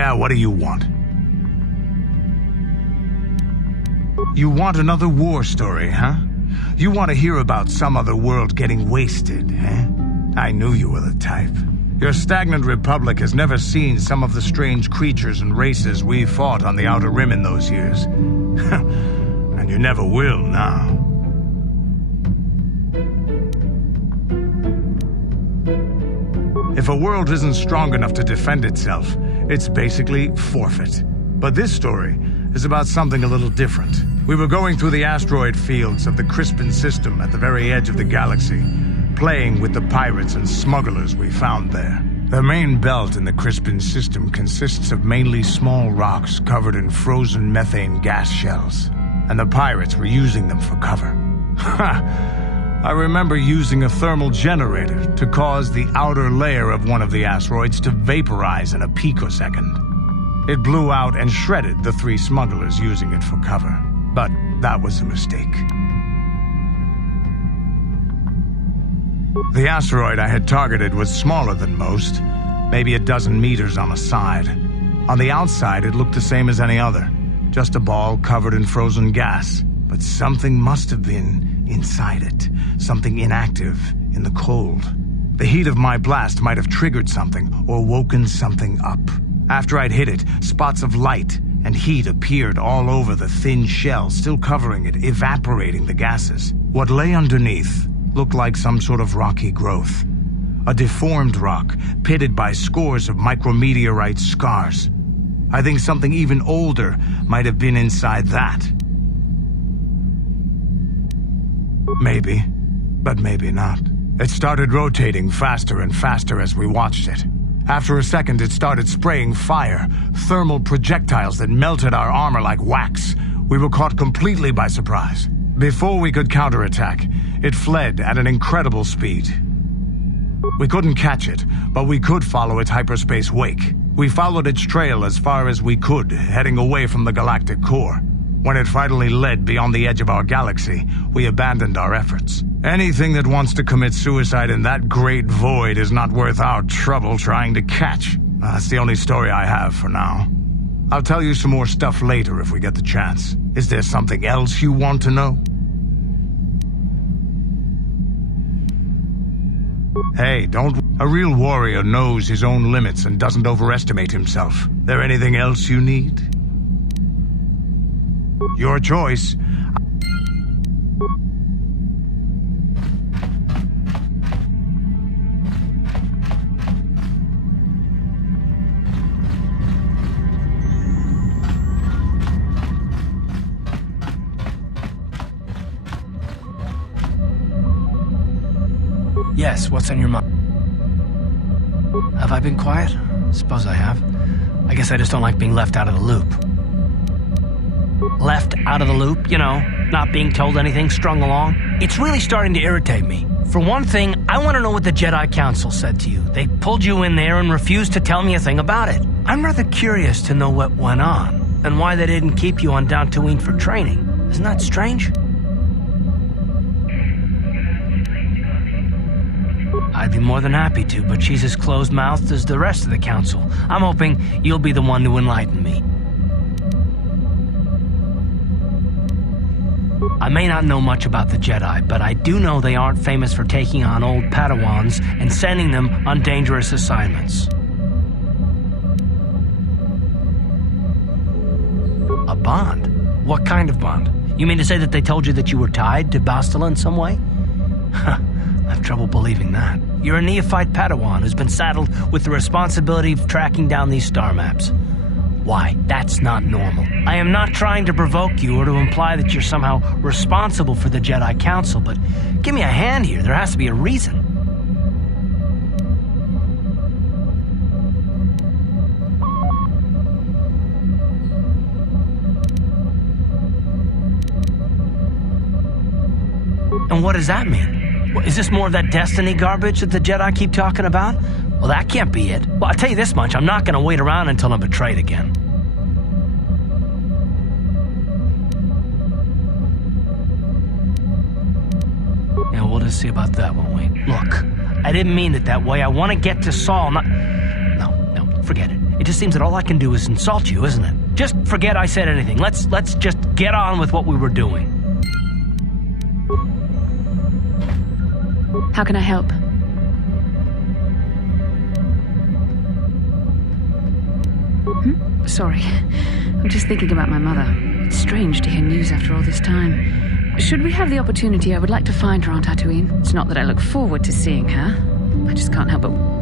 Yeah, what do you want? You want another war story, huh? You want to hear about some other world getting wasted, eh? I knew you were the type. Your stagnant republic has never seen some of the strange creatures and races we fought on the Outer Rim in those years. And you never will now. If a world isn't strong enough to defend itself, it's basically forfeit. But this story is about something a little different. We were going through the asteroid fields of the Crispin system at the very edge of the galaxy, playing with the pirates and smugglers we found there. The main belt in the Crispin system consists of mainly small rocks covered in frozen methane gas shells, and the pirates were using them for cover. I remember using a thermal generator to cause the outer layer of one of the asteroids to vaporize in a picosecond. It blew out and shredded the 3 smugglers using it for cover. But that was a mistake. The asteroid I had targeted was smaller than most, maybe a dozen meters on a side. On the outside, it looked the same as any other, just a ball covered in frozen gas. But something must have been inside it, something inactive in the cold. The heat of my blast might have triggered something or woken something up. After I'd hit it, spots of light and heat appeared all over the thin shell, still covering it, evaporating the gases. What lay underneath looked like some sort of rocky growth. A deformed rock, pitted by scores of micrometeorite scars. I think something even older might have been inside that. Maybe, but maybe not. It started rotating faster and faster as we watched it. After a second, it started spraying fire, thermal projectiles that melted our armor like wax. We were caught completely by surprise. Before we could counterattack, it fled at an incredible speed. We couldn't catch it, but we could follow its hyperspace wake. We followed its trail as far as we could, heading away from the galactic core. When it finally led beyond the edge of our galaxy, we abandoned our efforts. Anything that wants to commit suicide in that great void is not worth our trouble trying to catch. That's the only story I have for now. I'll tell you some more stuff later if we get the chance. Is there something else you want to know? Hey, don't... A real warrior knows his own limits and doesn't overestimate himself. There anything else you need? Your choice. Yes, what's on your mind? Have I been quiet? Suppose I have. I guess I just don't like being left out of the loop. Left out of the loop, you know, not being told anything, strung along. It's really starting to irritate me. For one thing, I want to know what the Jedi Council said to you. They pulled you in there and refused to tell me a thing about it. I'm rather curious to know what went on, and why they didn't keep you on Dantooine for training. Isn't that strange? I'd be more than happy to, but she's as closed-mouthed as the rest of the Council. I'm hoping you'll be the one to enlighten me. I may not know much about the Jedi, but I do know they aren't famous for taking on old Padawans and sending them on dangerous assignments. A bond? What kind of bond? You mean to say that they told you that you were tied to Bastila in some way? I have trouble believing that. You're a neophyte Padawan who's been saddled with the responsibility of tracking down these star maps. Why, that's not normal. I am not trying to provoke you or to imply that you're somehow responsible for the Jedi Council, but give me a hand here. There has to be a reason. And what does that mean? Is this more of that destiny garbage that the Jedi keep talking about? Well, that can't be it. Well, I'll tell you this much, I'm not going to wait around until I'm betrayed again. Yeah, we'll just see about that, won't we? Look, I didn't mean it that way. I want to get to Saul, not... No, forget it. It just seems that all I can do is insult you, isn't it? Just forget I said anything. Let's just get on with what we were doing. How can I help? Sorry. I'm just thinking about my mother. It's strange to hear news after all this time. Should we have the opportunity, I would like to find her on Tatooine. It's not that I look forward to seeing her. I just can't help but...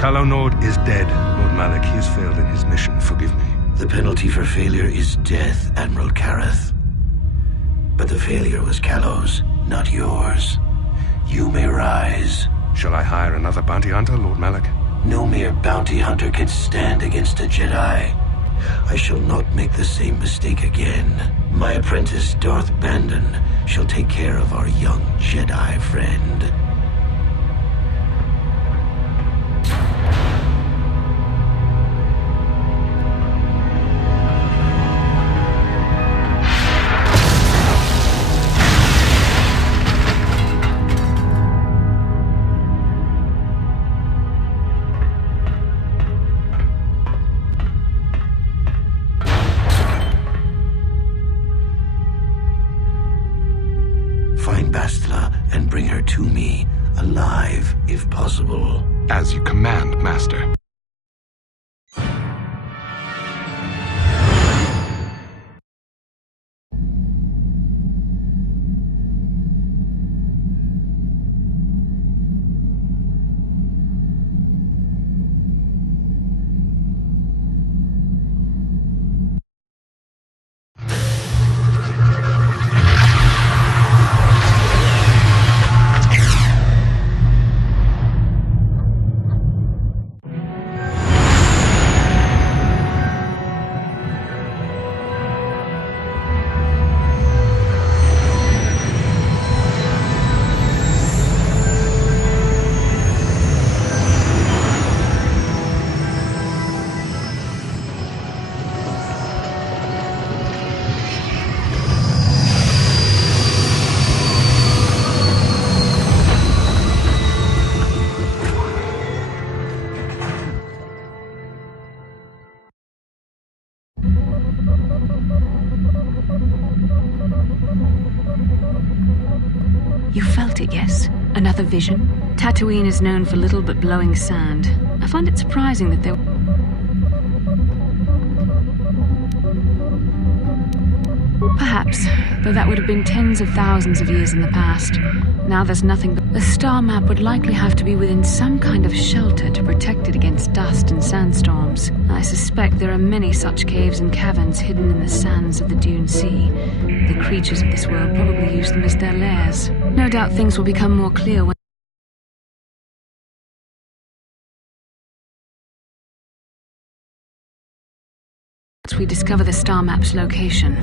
Calo Nord is dead, Lord Malak. He has failed in his mission. Forgive me. The penalty for failure is death, Admiral Kareth. But the failure was Calo's, not yours. You may rise. Shall I hire another bounty hunter, Lord Malak? No mere bounty hunter can stand against a Jedi. I shall not make the same mistake again. My apprentice, Darth Bandon, shall take care of our young Jedi friend. Find Bastila and bring her to me, alive, if possible. As you command, Master. You felt it, yes? Another vision? Tatooine is known for little but blowing sand. I find it surprising that there... Perhaps, though that would have been tens of thousands of years in the past. Now there's nothing but... The star map would likely have to be within some kind of shelter to protect it against dust and sandstorms. I suspect there are many such caves and caverns hidden in the sands of the Dune Sea. The creatures of this world probably use them as their lairs. No doubt things will become more clear when... we discover the star map's location.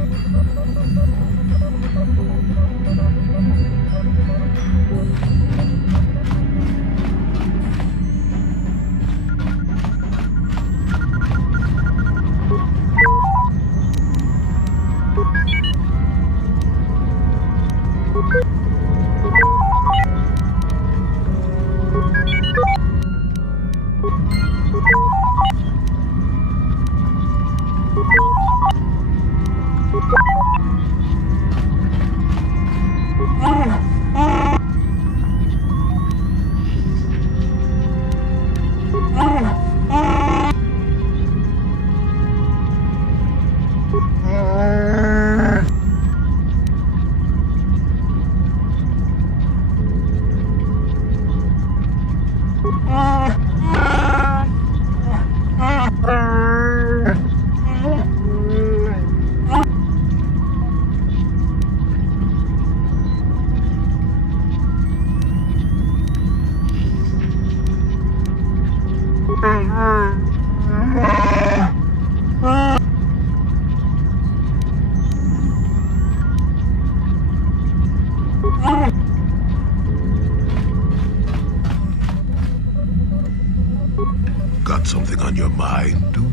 Got something on your mind, dude?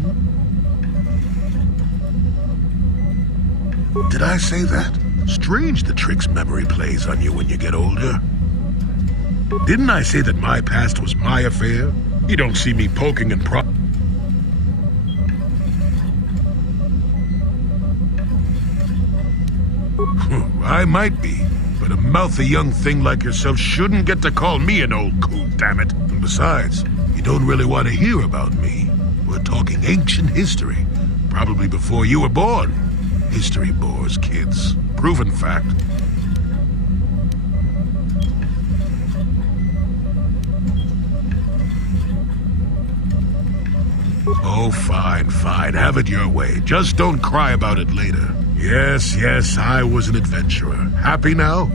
Did I say that? Strange the tricks memory plays on you when you get older. Didn't I say that my past was my affair? You don't see me poking and I might be, but a mouthy young thing like yourself shouldn't get to call me an old coot, damn it. And besides, you don't really want to hear about me. We're talking ancient history, probably before you were born. History bores kids. Proven fact. Oh, fine, fine. Have it your way. Just don't cry about it later. Yes, I was an adventurer. Happy now?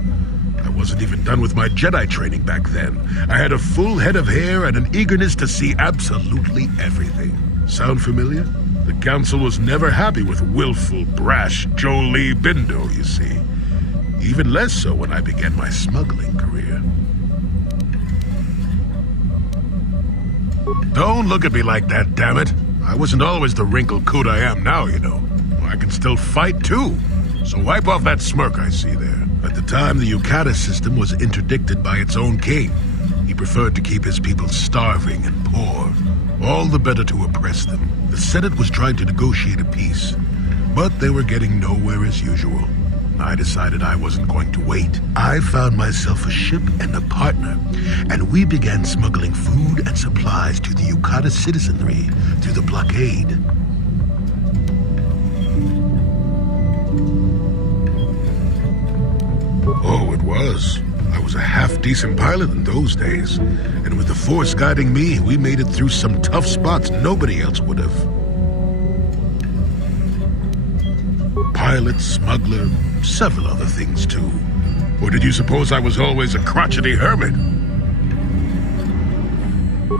I wasn't even done with my Jedi training back then. I had a full head of hair and an eagerness to see absolutely everything. Sound familiar? The Council was never happy with willful, brash Jolie Bindo, you see. Even less so when I began my smuggling career. Don't look at me like that, damn it. I wasn't always the wrinkled coot I am now, you know. I can still fight, too. So wipe off that smirk I see there. At the time, the Yukata system was interdicted by its own king. He preferred to keep his people starving and poor, all the better to oppress them. The Senate was trying to negotiate a peace, but they were getting nowhere as usual. I decided I wasn't going to wait. I found myself a ship and a partner, and we began smuggling food and supplies to the Yukata citizenry through the blockade. Oh, it was. I was a half-decent pilot in those days, and with the Force guiding me, we made it through some tough spots nobody else would have. Pilot, smuggler, several other things too. Or did you suppose I was always a crotchety hermit?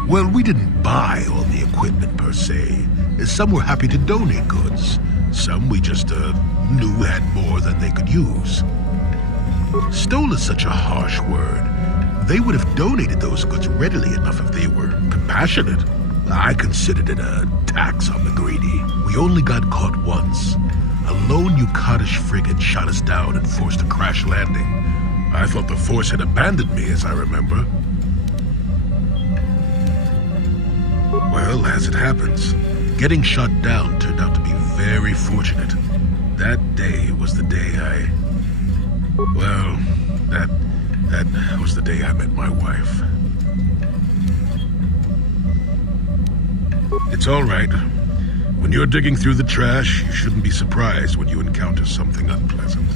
Well, we didn't buy all the equipment per se. Some were happy to donate goods. Some we just knew had more than they could use. Stole is such a harsh word. They would have donated those goods readily enough if they were compassionate. I considered it a tax on the greedy. We only got caught once. A lone Yukatish frigate shot us down and forced a crash landing. I thought the Force had abandoned me, as I remember. Well, as it happens, getting shot down turned out to be very fortunate. That day was the day that was the day I met my wife. It's all right. When you're digging through the trash, you shouldn't be surprised when you encounter something unpleasant.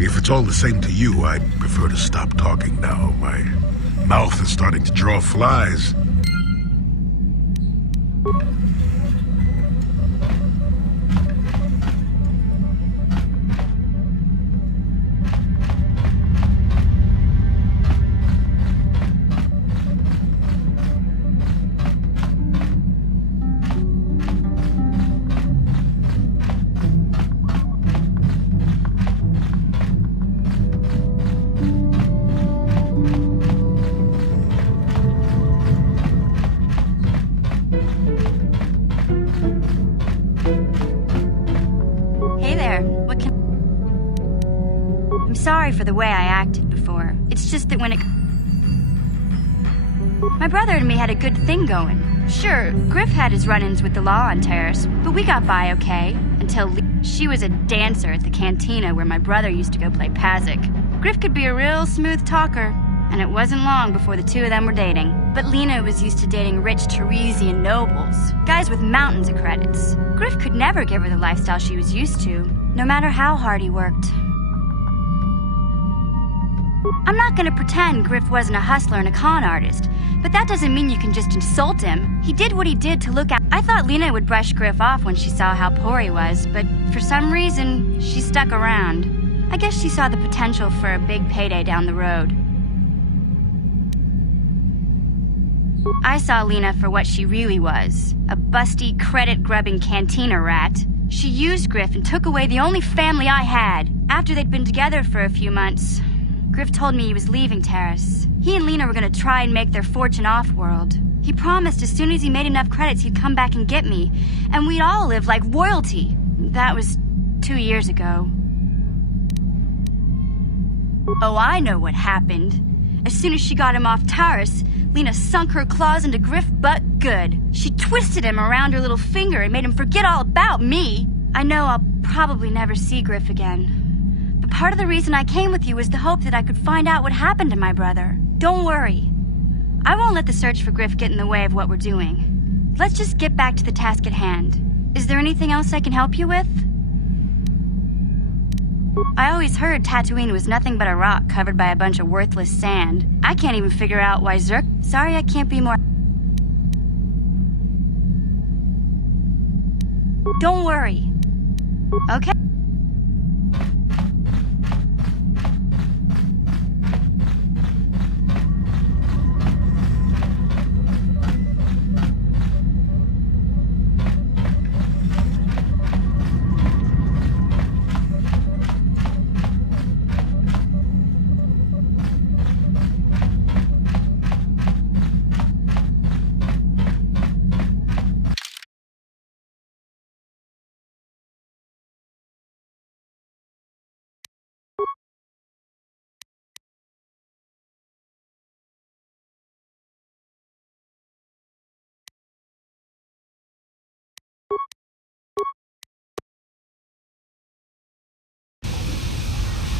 If it's all the same to you, I'd prefer to stop talking now. My mouth is starting to draw flies. I'm sorry for the way I acted before. It's just that when it... My brother and me had a good thing going. Sure, Griff had his run-ins with the law on Terrace, but we got by okay, until she was a dancer at the cantina where my brother used to go play Pazik. Griff could be a real smooth talker, and it wasn't long before the two of them were dating. But Lena was used to dating rich Teresian nobles, guys with mountains of credits. Griff could never give her the lifestyle she was used to, no matter how hard he worked. I'm not gonna pretend Griff wasn't a hustler and a con artist, but that doesn't mean you can just insult him. He did what he did to look out. I thought Lena would brush Griff off when she saw how poor he was, but for some reason, she stuck around. I guess she saw the potential for a big payday down the road. I saw Lena for what she really was, a busty, credit-grubbing cantina rat. She used Griff and took away the only family I had. After they'd been together for a few months, Griff told me he was leaving Terrace. He and Lena were gonna try and make their fortune off-world. He promised as soon as he made enough credits he'd come back and get me, and we'd all live like royalty. That was 2 years ago. Oh, I know what happened. As soon as she got him off Terrace, Lena sunk her claws into Griff butt good. She twisted him around her little finger and made him forget all about me. I know I'll probably never see Griff again. But part of the reason I came with you was the hope that I could find out what happened to my brother. Don't worry. I won't let the search for Griff get in the way of what we're doing. Let's just get back to the task at hand. Is there anything else I can help you with? I always heard Tatooine was nothing but a rock covered by a bunch of worthless sand. I can't even figure out why Zerk... Sorry, I can't be more... Don't worry. Okay?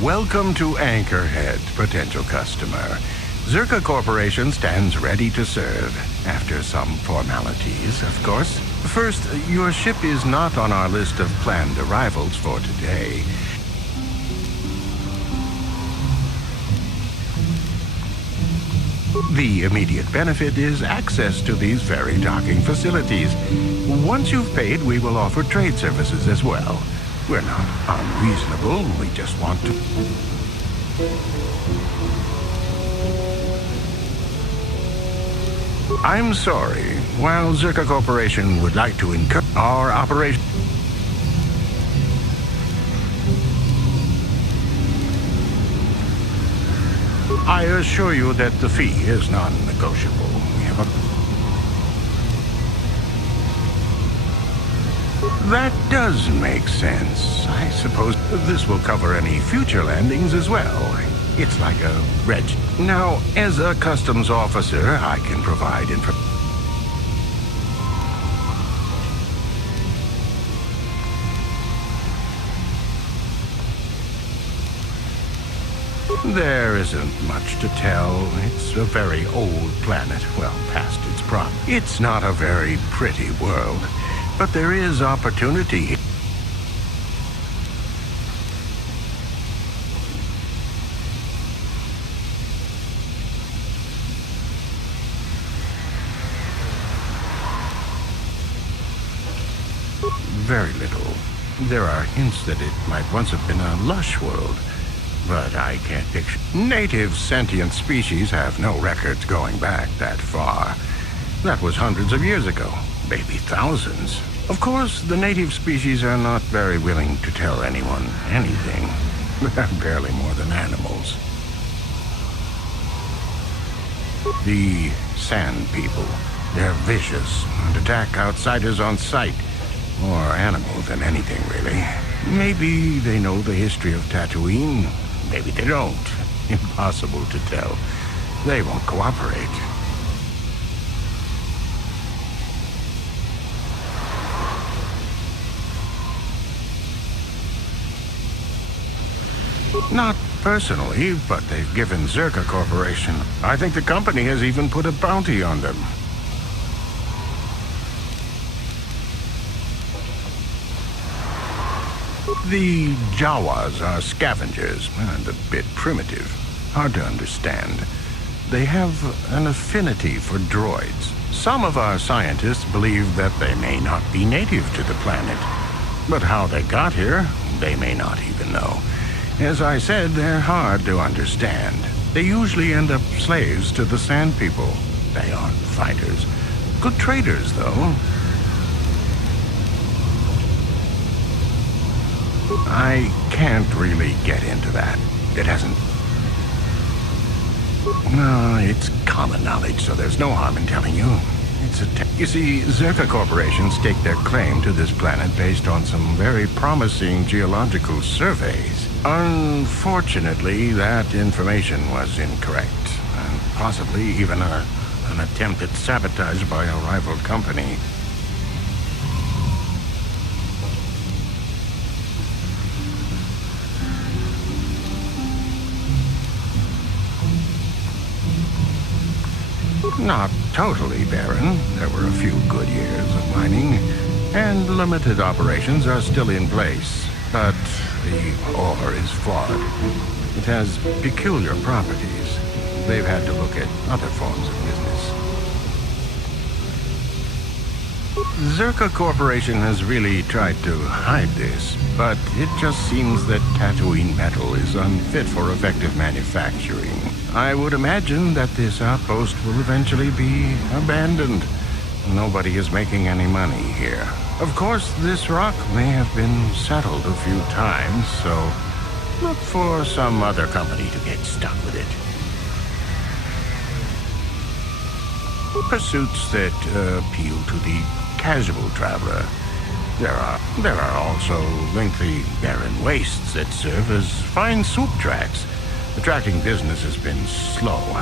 Welcome to Anchorhead, potential customer. Zerka Corporation stands ready to serve, after some formalities, of course. First, your ship is not on our list of planned arrivals for today. The immediate benefit is access to these very docking facilities. Once you've paid, we will offer trade services as well. We're not unreasonable, we just want to... I'm sorry. While Zerka Corporation would like to encourage our operation... I assure you that the fee is non-negotiable. We have a... That does make sense. I suppose this will cover any future landings as well. It's like a reg. Now, as a customs officer, I can provide information. There isn't much to tell. It's a very old planet, well past its prime. It's not a very pretty world. But there is opportunity. Very little. There are hints that it might once have been a lush world, but I can't picture. Native sentient species have no records going back that far. That was hundreds of years ago. Maybe thousands. Of course, the native species are not very willing to tell anyone anything. They're barely more than animals. The Sand People. They're vicious and attack outsiders on sight. More animals than anything, really. Maybe they know the history of Tatooine. Maybe they don't. Impossible to tell. They won't cooperate. Not personally, but they've given Zerka Corporation. I think the company has even put a bounty on them. The Jawas are scavengers and a bit primitive. hard to understand. They have an affinity for droids. Some of our scientists believe that they may not be native to the planet. But how they got here, they may not even know. As I said, they're hard to understand. They usually end up slaves to the Sand People. They aren't fighters. Good traders, though. I can't really get into that. It hasn't... No, it's common knowledge, so there's no harm in telling you. You see, Zerka Corporation staked their claim to this planet based on some very promising geological surveys. Unfortunately, that information was incorrect, and possibly even an attempt at sabotage by a rival company. Not totally barren. There were a few good years of mining, and limited operations are still in place. But the ore is flawed. It has peculiar properties. They've had to look at other forms of business. Zerka Corporation has really tried to hide this, but it just seems that Tatooine metal is unfit for effective manufacturing. I would imagine that this outpost will eventually be abandoned. Nobody is making any money here. Of course, this rock may have been settled a few times, so look for some other company to get stuck with it. Pursuits that appeal to the casual traveler. There are also lengthy, barren wastes that serve as fine soup tracks. Attracting business has been slow.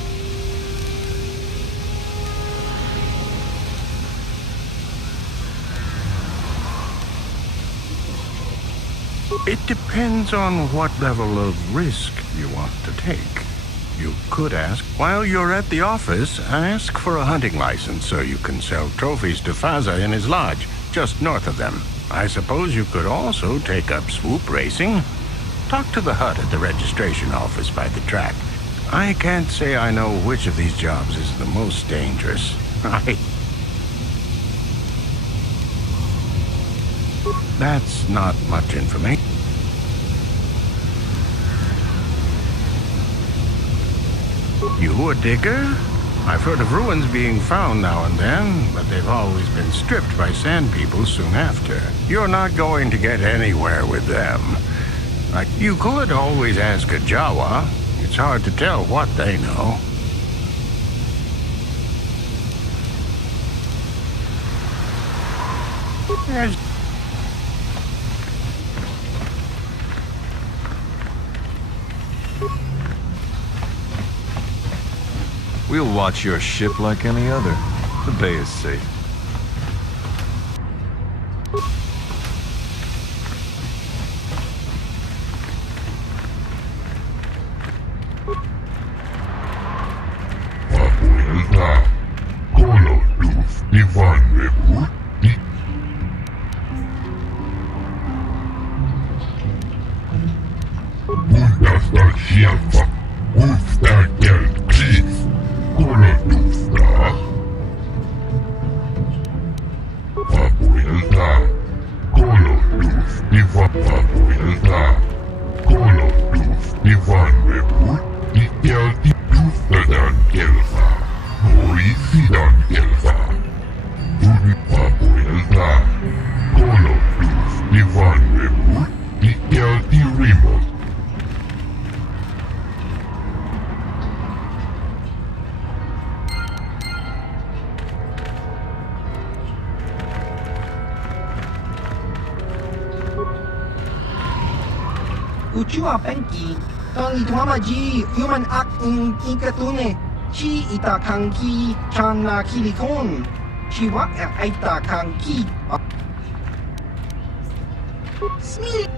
It depends on what level of risk you want to take. You could ask, while you're at the office, ask for a hunting license so you can sell trophies to Faza in his lodge, just north of them. I suppose you could also take up swoop racing. Talk to the HUD at the registration office by the track. I can't say I know which of these jobs is the most dangerous. That's not much information. You a digger? I've heard of ruins being found now and then, but they've always been stripped by Sand People soon after. You're not going to get anywhere with them. You could always ask a Jawa. It's hard to tell what they know. We'll watch your ship like any other. The bay is safe. Uchua penki, tong ituamaji, human act in inkatune, chi ita kanki, chana kilikon, chi wak aita kanki. Smil.